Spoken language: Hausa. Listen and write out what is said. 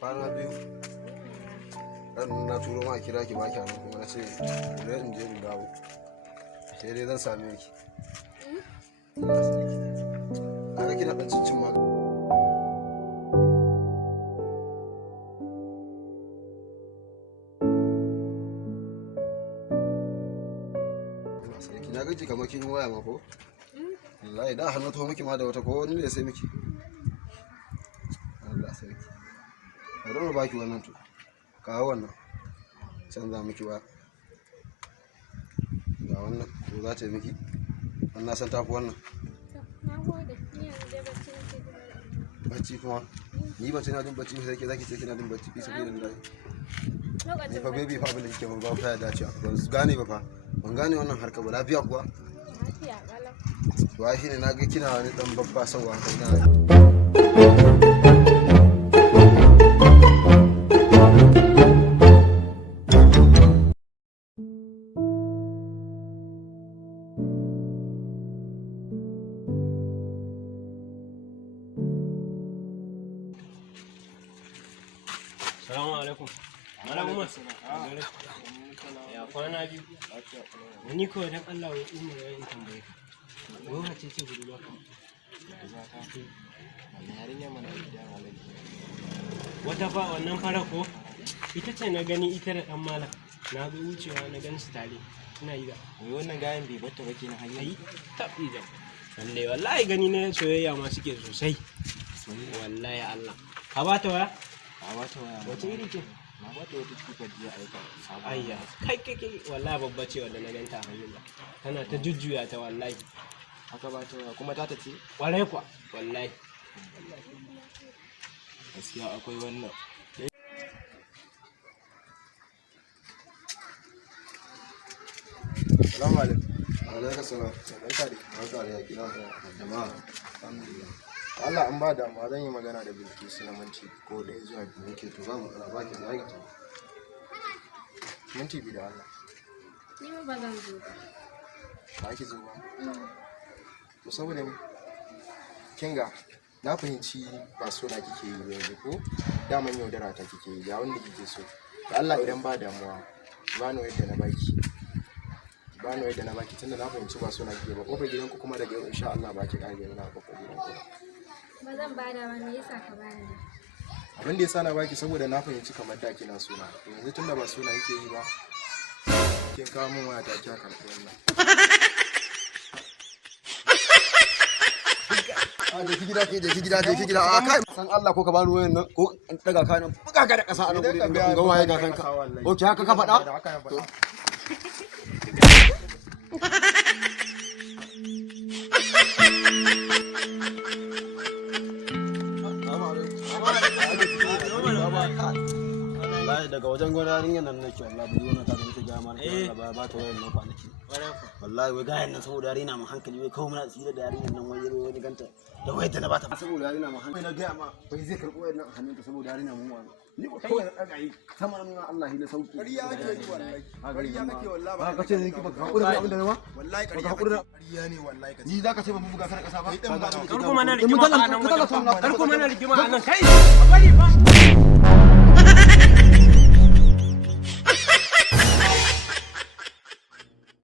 Kwana biyu na turo ma kira ki baki nan kuma na ce idan in je in dawo sai dai zan same ki. Kaga kina dan cincin ma na gaji kamar kin waya ma ko? Wallahi da hannu to miki ma da wata ko wani ne sai miki. Allah sarki. Bari mu baki wannan to. Kawo wannan. Canza miki wa. Ga wannan ko za ta yi miki. Wannan san tafi wannan. Nagode. Ni yanzu dai bacci nake jin. Bacci kuma ni bacci na jin bacci sai ke zaki ce kina jin bacci fi saboda Allah. Ni fa baby fa abin da kike mun ba fa ya dace. Ban gane ba fa. Ban gane wannan harka ba lafiya kuwa. Lafiya kalau. Wa shi ne na ga kina wani dan babba sauwa kai na. Salamu alaikum. Malam Umar. Ya kwana biyu. Ni kawai dan Allah ya umma ya in tambaye ka. Wai wace ce gudu ba ka? Wata fa wannan fara ko ita ce na gani ita da dan malam. Na zo wucewa na gan su tare. Ina yi ga. Wai wannan gayan bai bata ba kenan hanyar. Ai tabi da. Wallahi gani ne soyayya ma suke sosai. Wallahi Allah. Ka ba ta waya? A wata waya. Wace iri ce? Na bata wata kifar jiya aika. Ayya, kai wallahi babba ce wanda na ganta hannun ba. Tana ta jujjuya ta wallahi. Haka ba ta waya kuma ta tace? Kwarai kwa, wallahi. Gaskiya akwai wannan. Salamu alaikum. Alaikum salam. Barka da yaki na jama'a. Alhamdulillah. Allah an ba damuwa zan yi magana da Bilkisu na minti ko ɗaya zuwa biyu. Ke to za mu kara baki da aikata. Minti biyu da Allah. Ni ba zan zo ba. Ba ki zo ba. To saboda me? Kinga na fahimci ba so na kike yi yanzu ko daman yaudara ta kike yi ga wanda kike so. Da Allah idan ba damuwa ba ni yadda na baki. Ba ni yadda na baki tunda na fahimci ba so na kike ba. Kofar gidanku kuma daga yau insha Allah ba ki ƙare na kofar gidanku. Ba zan bada ba, me yasa ka bani? Abin da yasa na baki saboda na fahimci kamar da kina suna. Yanzu tunda ba suna yake yi ba kin kawo min waya ta ki karɓi wannan. Je ki gida a kai san Allah ko ka bani wayan nan ko in daga ka nan buga ka da kasa a nan gurin ga waye ga kanka. Okay haka ka faɗa? Wallahi daga wajen gwadarin yanan nake wallahi buri wannan ta da nake ga mana ba ta wayan nan kwanaki. Wallahi wai gayan nan saboda yare na mu hankali wai kawai muna tsira da yarinyar nan wani ganta da wayar da na bata saboda yare na mu hankali na ga ma bai zai karbo wayar nan a hannunta saboda yare na mu wani ni ko kawai na daga yi sama nan Allah na sauki ƙarya nake yi wallahi ƙarya nake wallahi ba ka ce ni ba ka hakuri da abin da nawa wallahi ƙarya ne wallahi ni zaka ce ba buga kar kasa ba Karko mana rigima a nan wajen. Karko mana rigima a nan kai. Bari ba.